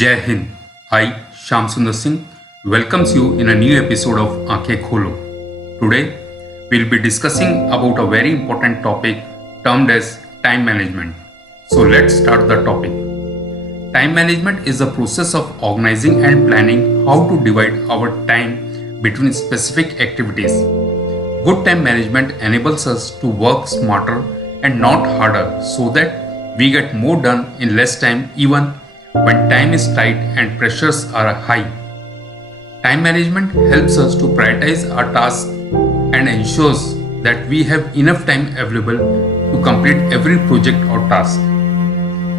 Jai Hind. I, Shyam Sundar Singh, welcomes you in a new episode of Aankhein Kholo. Today, we'll be discussing about a very important topic termed as time management. So let's start the topic. Time management is the process of organizing and planning how to divide our time between specific activities. Good time management enables us to work smarter and not harder so that we get more done in less time even when time is tight and pressures are high. Time management helps us to prioritize our tasks and ensures that we have enough time available to complete every project or task.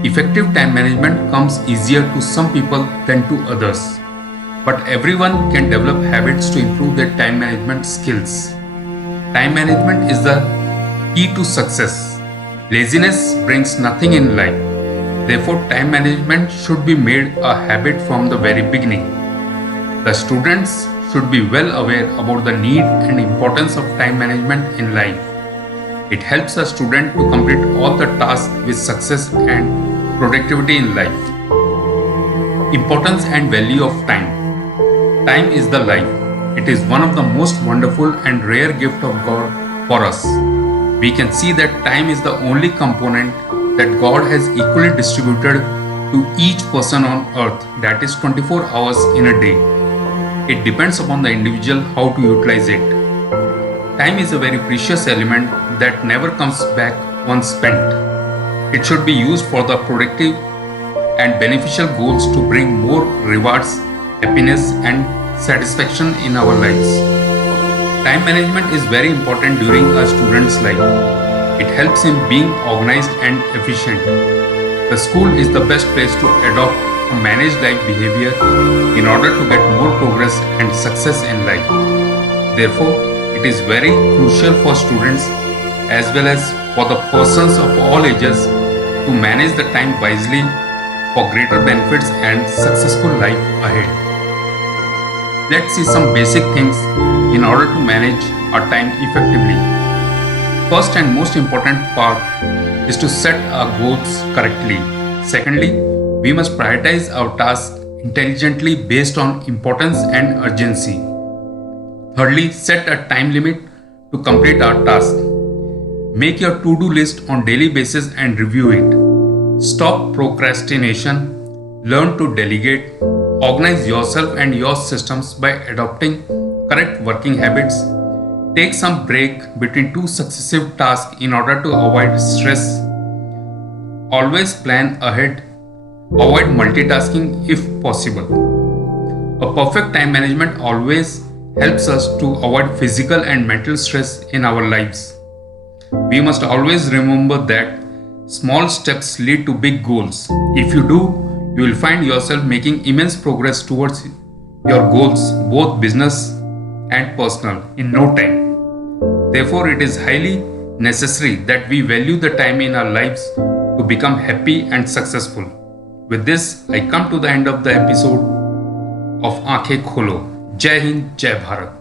Effective time management comes easier to some people than to others, but everyone can develop habits to improve their time management skills. Time management is the key to success. Laziness brings nothing in life. Therefore, time management should be made a habit from the very beginning. The students should be well aware about the need and importance of time management in life. It helps a student to complete all the tasks with success and productivity in life. Importance and value of time. Time is the life. It is one of the most wonderful and rare gift of God for us. We can see that time is the only component that God has equally distributed to each person on earth, that is 24 hours in a day. It depends upon the individual how to utilize it. Time is a very precious element that never comes back once spent. It should be used for the productive and beneficial goals to bring more rewards, happiness and satisfaction in our lives. Time management is very important during a student's life. It helps him being organized and efficient. The school is the best place to adopt a managed life behavior in order to get more progress and success in life. Therefore, it is very crucial for students as well as for the persons of all ages to manage the time wisely for greater benefits and successful life ahead. Let's see some basic things in order to manage our time effectively. First and most important part is to set our goals correctly. Secondly, we must prioritize our tasks intelligently based on importance and urgency. Thirdly, set a time limit to complete our task. Make your to-do list on daily basis and review it. Stop procrastination. Learn to delegate. Organize yourself and your systems by adopting correct working habits. Take some break between two successive tasks in order to avoid stress. Always plan ahead. Avoid multitasking if possible. A perfect time management always helps us to avoid physical and mental stress in our lives. We must always remember that small steps lead to big goals. If you do, you will find yourself making immense progress towards your goals, both business and personal, in no time. Therefore, it is highly necessary that we value the time in our lives to become happy and successful. With this, I come to the end of the episode of Aankhein Kholo. Jai Hind, Jai Bharat.